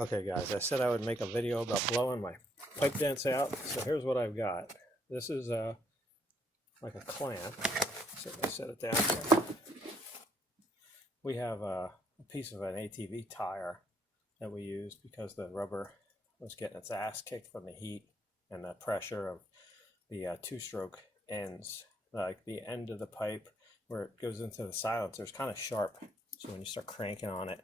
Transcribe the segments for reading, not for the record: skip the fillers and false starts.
Okay guys, I said I would make a video about blowing my pipe dents out, so here's what I've got. This is like a clamp, so I set it down. We have a piece of an ATV tire that we used because the rubber was getting its ass kicked from the heat and the pressure of the two-stroke ends. Like the end of the pipe where it goes into the silencer is kind of sharp, so when you start cranking on it,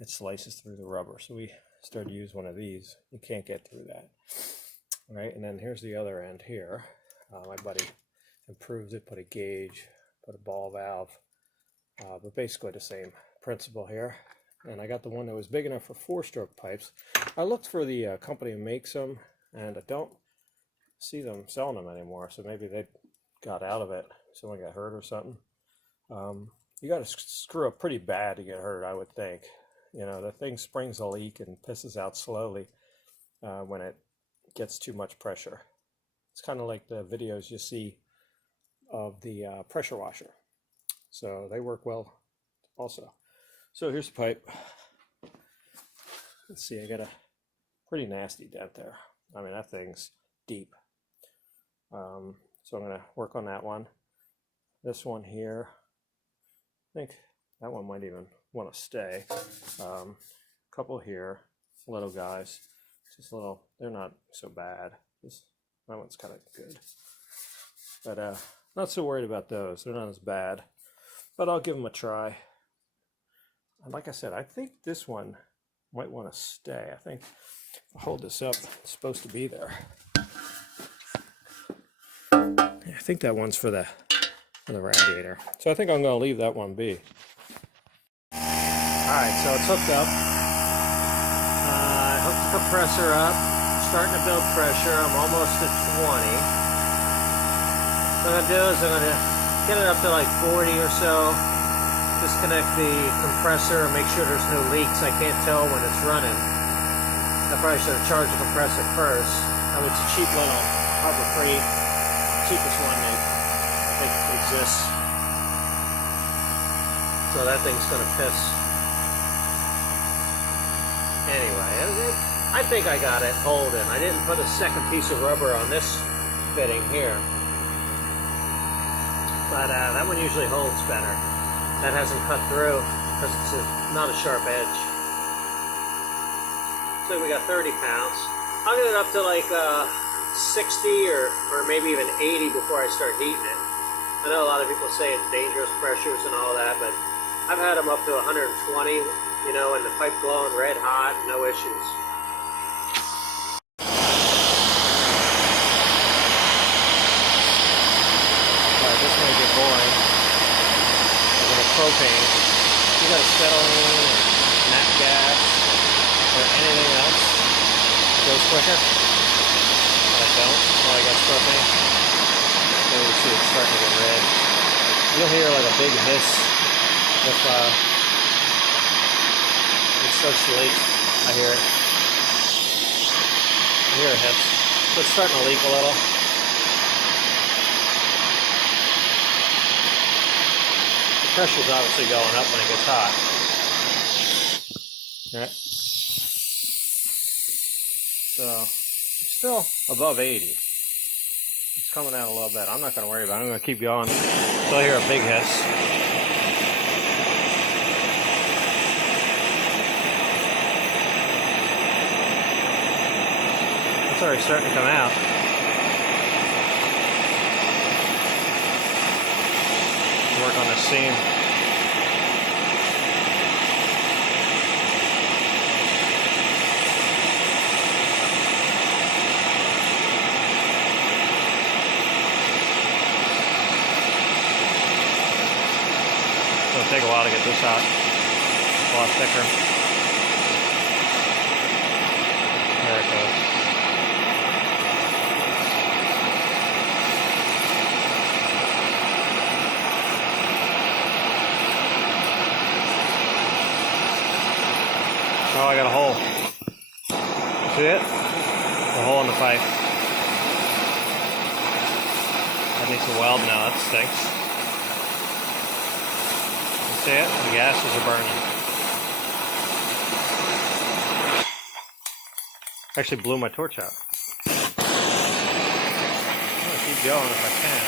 it slices through the rubber. So we started to use one of these. You can't get through that. All right, and then here's the other end here. My buddy improved it, put a gauge, put a ball valve, but basically the same principle here. And I got the one that was big enough for four-stroke pipes. I looked for the company who makes them, and I don't see them selling them anymore, so maybe they got out of it. Someone got hurt or something. You got to screw up pretty bad to get hurt, I would think. You know, the thing springs a leak and pisses out slowly when it gets too much pressure. It's kind of like the videos you see of the pressure washer. So they work well also. So here's the pipe. Let's see, I got a pretty nasty dent there. I mean, that thing's deep. So I'm going to work on that one. This one here, I think that one might even want to stay. A couple here, little guys, just little, they're not so bad. That one's kind of good, but not so worried about those. They're not as bad, but I'll give them a try. And like I said, I think this one might want to stay. I think if I hold this up, it's supposed to be there. I think that one's for the radiator. So I think I'm going to leave that one be. Alright, so it's hooked up. I hooked the compressor up. Starting to build pressure. I'm almost at 20. What I'm going to do is I'm going to get it up to like 40 or so. Disconnect the compressor and make sure there's no leaks. I can't tell when it's running. I probably should have charged the compressor first. I mean, it's a cheap little Harbor Freight. Cheapest one that I think exists. So that thing's going to piss. Anyway, I think I got it holding. I didn't put a second piece of rubber on this fitting here. But that one usually holds better. That hasn't cut through because it's not a sharp edge. So we got 30 pounds. I'll get it up to like 60 or maybe even 80 before I start heating it. I know a lot of people say it's dangerous pressures and all that, but I've had them up to 120, you know, and the pipe glowing red hot, no issues. Alright, this may get boring. We're going to propane. You got acetylene or nat gas or anything else that goes quicker. I don't. Oh, I got propane. There you see it's starting to get red. You'll hear like a big hiss if it starts to leak. I hear it. I hear a hiss. So it's starting to leak a little. The pressure's obviously going up when it gets hot. Alright. So still above 80. It's coming out a little bit. I'm not going to worry about it. I'm going to keep going until I hear a big hiss. It's already starting to come out. Work on the seam. It'll take a while to get this out. It's a lot thicker. There it goes. Oh, I got a hole. See it? A hole in the pipe. That needs a weld now. That stinks. See it? The gases are burning. Actually blew my torch out. I'm gonna keep going if I can.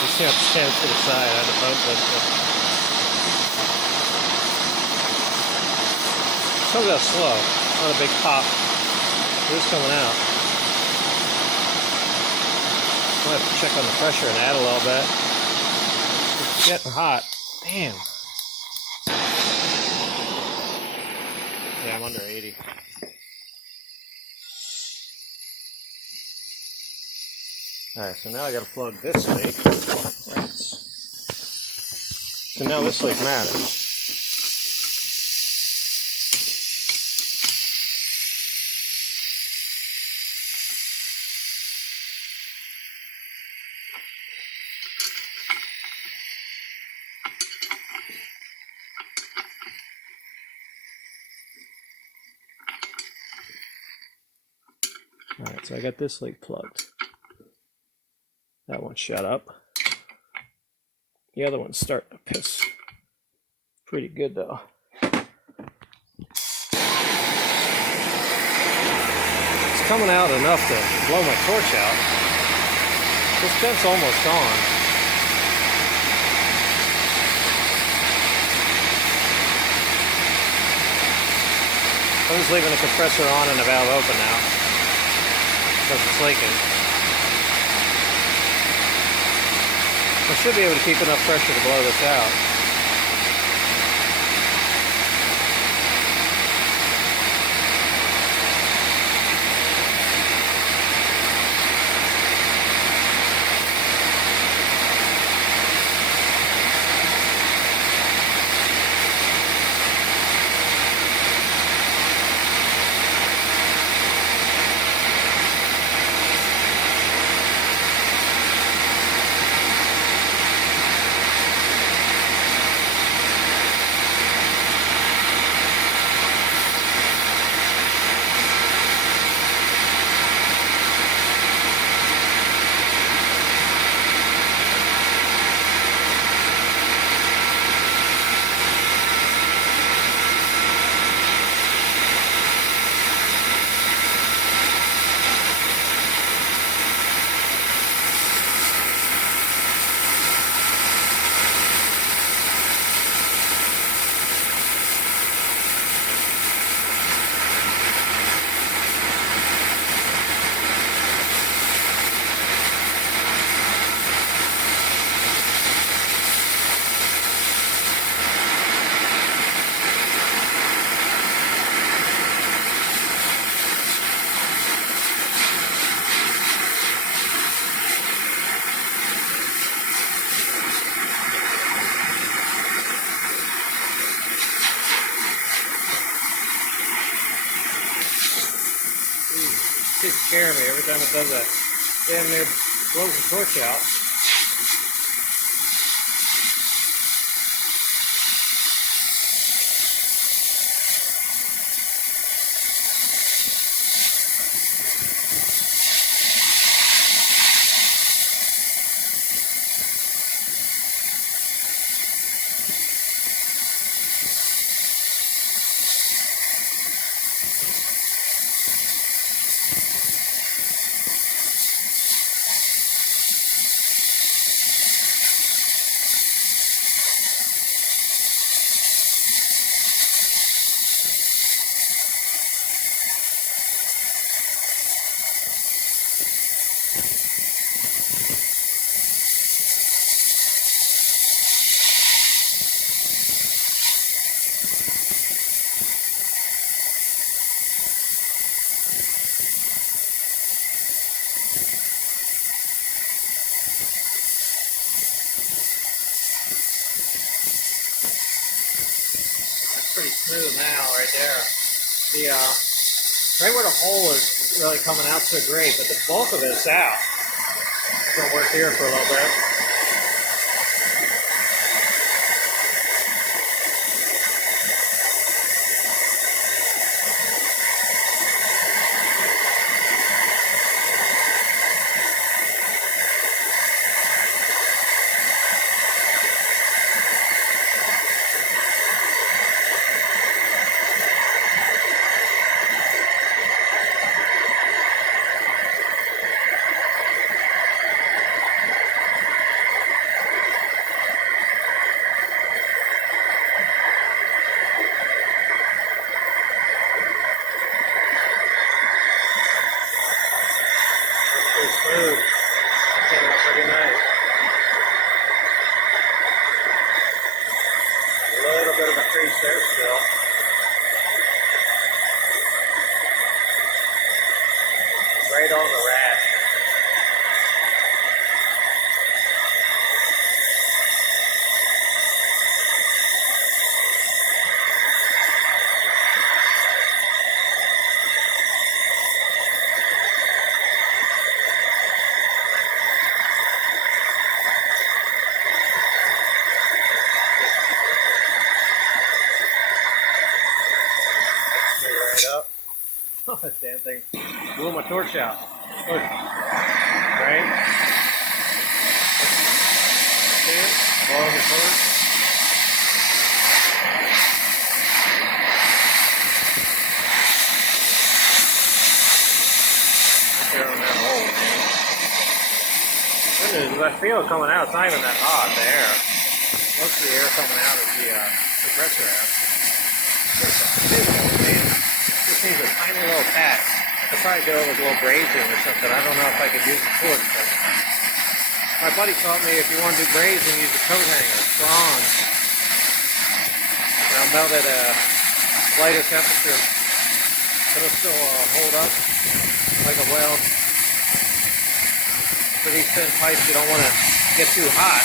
Just have to stand to the side. I had the boat lifted. Comes out slow, not a big pop. It is coming out. I'll have to check on the pressure and add a little bit. It's getting hot. Damn. Yeah, I'm under 80. Alright, so now I gotta plug this leak. Right. So now this leak matters. Alright, so I got this leak plugged. That one shut up. The other one's starting to piss pretty good though. It's coming out enough to blow my torch out. This dent's almost gone. I'm just leaving the compressor on and the valve open now because it's leaking. I should be able to keep enough pressure to blow this out. It keeps scaring me every time it does that. Damn near blows the torch out. Pretty smooth now right there. The right where the hole is really coming out so great, but the bulk of it is out. It's gonna work here for a little bit. crease there still. Right on the rash. Right up. Oh, this damn thing blew my torch out. Look. Right? See it? Blowing the torch. Right there on that hole. Good news is I feel it coming out. It's not even that hot, the air. Most of the air coming out is the compressor air. Just needs a tiny little patch. I could probably do it with a little brazing or something. I don't know if I could use the torch, but my buddy taught me if you want to do brazing, use a coat hanger, bronze. Now melt at a lighter temperature. It'll still hold up like a weld. For these thin pipes, you don't want to get too hot,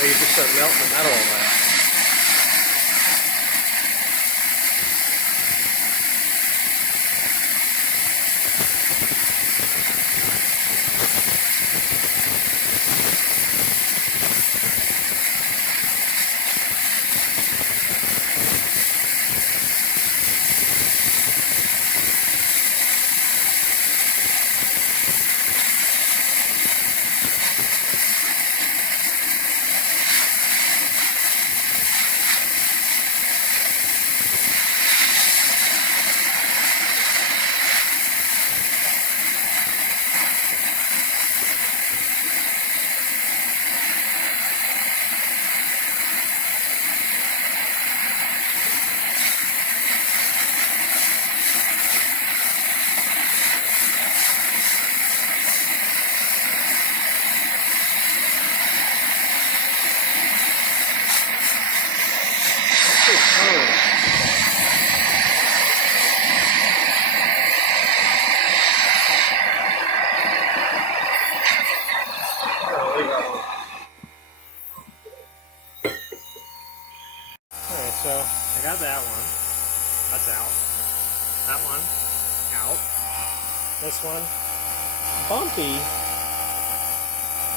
or you just start melting the metal away. So I got that one. That's out. That one out. This one bumpy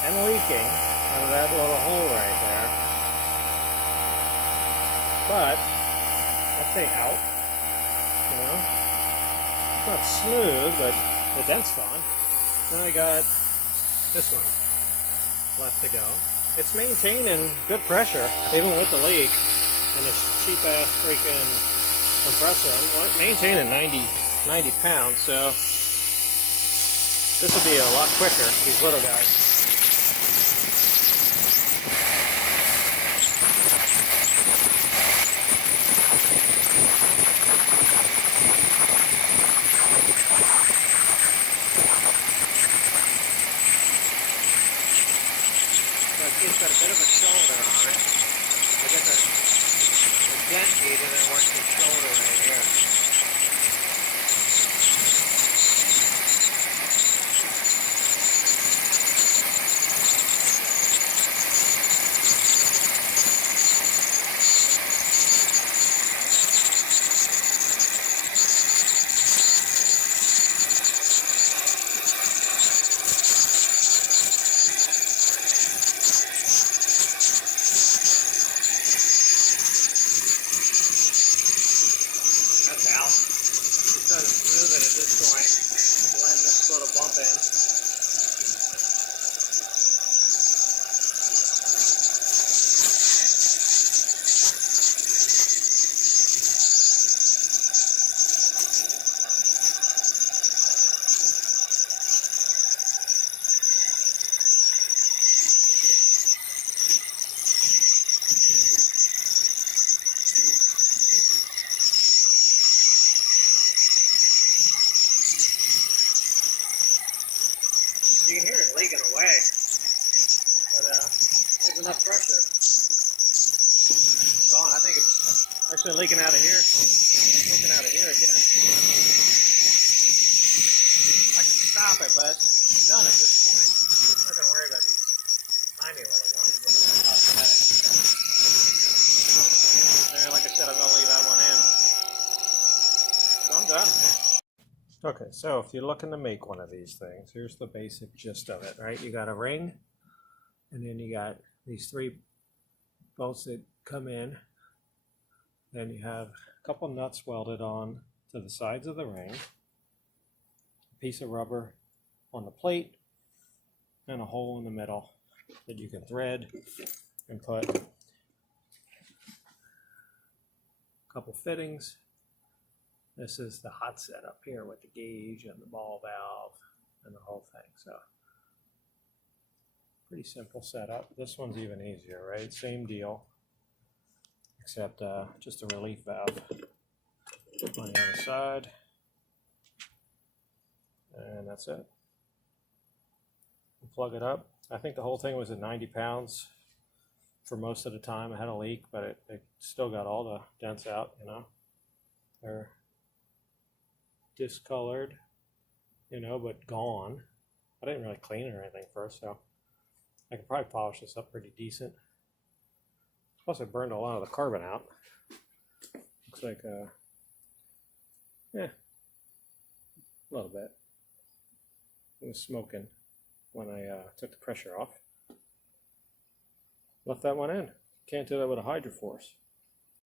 and leaking out of that little hole right there. But that thing out. You know, it's not smooth, but the dent's gone. Then I got this one left to go. It's maintaining good pressure even with the leak. And this cheap ass freaking compressor, I'm maintaining 90 pounds, so this will be a lot quicker, these little guys. So it's got a bit of a shoulder on it. I got the dent needed and works the shoulder right here. You can hear it leaking away, but there's enough pressure. It's on. I think it's, I been leaking out of here. Leaking out of here again. I can stop it, but it's done at this point. I'm not going to worry about these tiny little ones. And like I said, I'm going to leave that one in. So I'm done. Okay, so if you're looking to make one of these things, here's the basic gist of it, right? You got a ring, and then you got these 3 bolts that come in. Then you have a couple nuts welded on to the sides of the ring, a piece of rubber on the plate, and a hole in the middle that you can thread and put a couple fittings. This is the hot setup here with the gauge and the ball valve and the whole thing. So pretty simple setup. This one's even easier, right? Same deal, except just a relief valve on the other side. And that's it. We'll plug it up. I think the whole thing was at 90 pounds for most of the time. I had a leak, but it still got all the dents out, you know. They're discolored, you know, but gone. I didn't really clean it or anything first, so I could probably polish this up pretty decent. Plus I burned a lot of the carbon out. Looks like, yeah, a little bit. It was smoking when I took the pressure off. Left that one in. Can't do that with a Hydroforce.